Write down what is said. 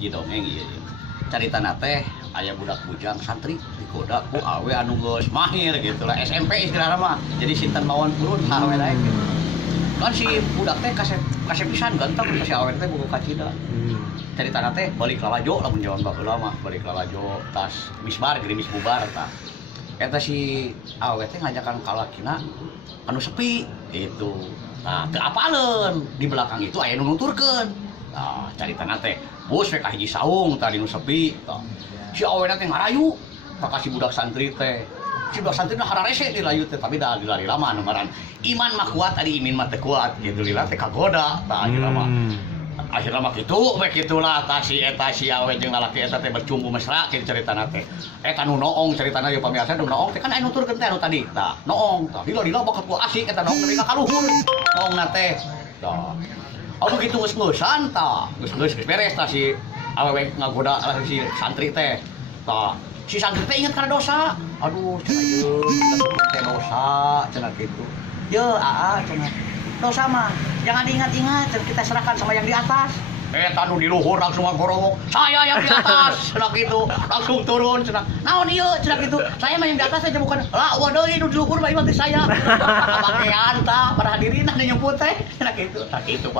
hiji dongeng ieu. Caritana teh aya budak bujang santri digoda ku awe anu geus mahir gitu lah SMP istilahna mah. Jadi sinten mawon purun awe lain gitu. Kan si budak teh kasep pisan ganteng si awe teh buku kacida. Caritana teh balik lalajo lamun jaman baheula mah balik lalajo tas misbar gerimis bubar tah. Eta si awe teh ngajakan kalakina anu sepi gitu. Nah, teu apaleun di belakang itu aya nu nuturkeun. Nah, caritana teh bos we ka hiji saung tadi nu sepi. Si awena teh ngarayu ka si budak santri teh. Si budak santri mah hararese dilayu teh tapi da dilari lama anu ngaran. Iman mah kuat tadi imin mah teu kuat gitu lila teh kagoda tah akhirna mah. Akhirna mah kitu we kitulah tah si eta si awe jeung lalaki eta teh bercumbu mesra kitu caritana teh. Eta nu noong caritana ieu pamirsa nu noong teh kan aya nuturkeun teh anu tadi. Tah noong tah lila bakat ku asik eta noong lila kaluhur. Noongna teh. Tah. Anu kitu geus-geusan tah. Geus beres tah si awewe ngagoda si santri teh. Tah si santri teh inget kana dosa. Aduh cenah ieu teh dosa cenah kitu. Yeuh aa cenah. Dosa mah jangan diingat-ingat, kita serahkan sama yang di atas. Tanu di luhur langsung ngorowok, saya yang di atas, cenah gitu, langsung turun, cenah. Naon ieu, cenah gitu. Saya mah yang di atas aja bukan. Lah, waduh ini di luhur mah ieu saya. Pakaian tah, para hadirin ada nyebut teh, cenah gitu. Tah kitu, Pak.